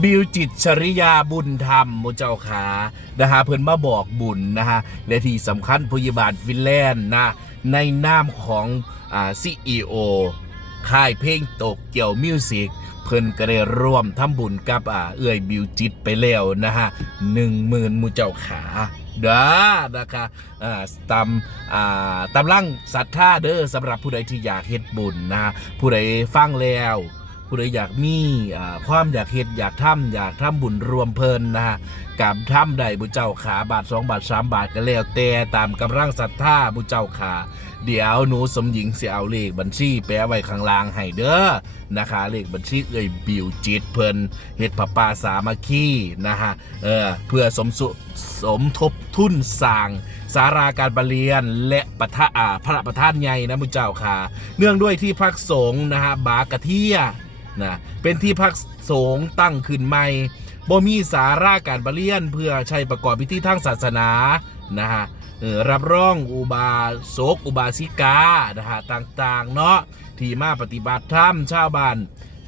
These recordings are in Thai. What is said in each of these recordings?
บิวจิตชริยาบุญธรรมมุเจ้าขานะฮะเพิ่นมาบอกบุญนะฮะและที่สำคัญพยาบาลฟินแลนด์นะในนามของอ่าซีอีโอค่ายเพลงตกเกี่ยวมิวสิกเพิ่นก็ได้ร่วมทำบุญกับอ่าเอื้อยบิวจิตไปแล้วนะฮะหนึ่งหมื่นมุเจ้าขาเด้อนะคะอ่าตามอ่าตามร่างศรัทธาเด้อสำหรับผู้ใดที่อยากเฮ็ดบุญนะผู้ใดฟังแล้ว ผู้ใดอยากมีความอยากเฮ็ดอยากทำอยากทำบุญรวมเพลินนะฮะกับทำได้บุเจ้าขาบาท 2 บาท 3 บาทก็แล้วแต่ตามกำลังศรัทธาบุเจ้าขาเดี๋ยวหนูสมหญิงเสิเอาเลขบัญชีแปะไว้ข้างล่างให้เด้อนะคะเลขบัญชีเอ่ยบิวจิตเพลินเฮ็ดผ้าป่าสามัคคีนะฮะเออเพื่อสมสุสมทบทุนสร้างสาราการประเรียนและปะทะอ่าพระประธานใหญ่นะมุเจ้าค่ะ เนื่องด้วยที่พักสงฆ์นะฮะบากะเทีย นะเป็นที่พักสงฆ์ตั้งขึ้นใหม่บ่มีสาราการประเรียนเพื่อใช้ประกอบพิธีทางศาสนานะฮะเออรับรองอุบาสกอุบาสิกานะฮะต่างๆเนาะที่มาปฏิบัติธรรมชาวบ้าน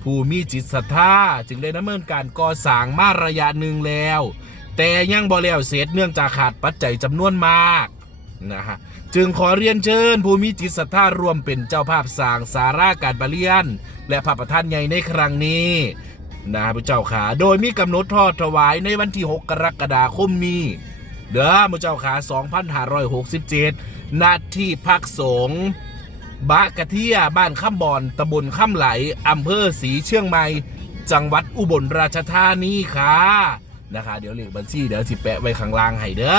ผู้มีจิตศรัทธาจึงได้ดำเนินการก่อสร้างมาระยะหนึ่งแล้ว แต่ยังบ่แล้วเสร็จเนื่องจากขาดปัจจัยจำนวนมากนะฮะจึงขอเรียนเชิญผู้มีจิตศรัทธารวมเป็นเจ้าภาพสร้างสาราการประเรียน และพระประธานใหญ่ในครั้งนี้นะพระเจ้าขาโดยมีกำหนดทอดถวายในวันที่ 6 กรกฎาคมนี้ เด้อพระเจ้าขา2567ณที่พักสงฆ์บะกะเทียบ้านข้ามบอนตำบลข้ามไหลอำเภอสีเชียงใหม่ จังหวัดอุบลราชธานีค่ะนะคะ เดี๋ยวเลขบัญชีเดี๋ยวสิแปะไว้ข้างล่างให้เด้อ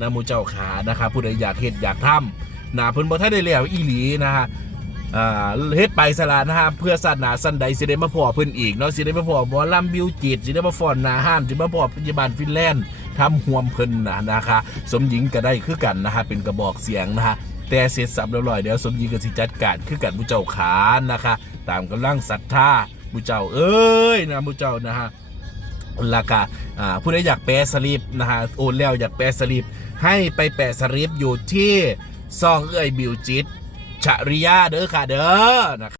นะมูเจ้าขานะคะผู้ใดอยากเฮ็ดอยากทำนะเพิ่นบ่ทันได้แล้วอีหลีนะฮะ เฮ็ดไปสละนะฮะเพื่อศาสนาสันใดสิได้มาพอเพิ่นอีกเนาะสิได้มาพอหมอลำบิวจิตสิได้มาฟอนนาห้านสิมาพอพยาบาลฟินแลนด์ทำห่วมเพิ่นนะนะคะสมหญิงก็ได้คือกันนะฮะเป็นกระบอกเสียงนะฮะแต่เสร็จสับเรียบร้อยเดี๋ยวสมหญิงก็สิจัดการคือกันบุเจ้าขานะคะ ตามกำลังศรัทธาบุเจ้าเอ้ยนะบุเจ้านะฮะราคาอ่าผู้ใดอยากแปะสลิปนะฮะโอนแล้วอยากแปะสลิปให้ไปแปะสลิปอยู่ที่ซองเอ้ยบิวจิต ชริยาเด้อค่ะเด้อนะครับ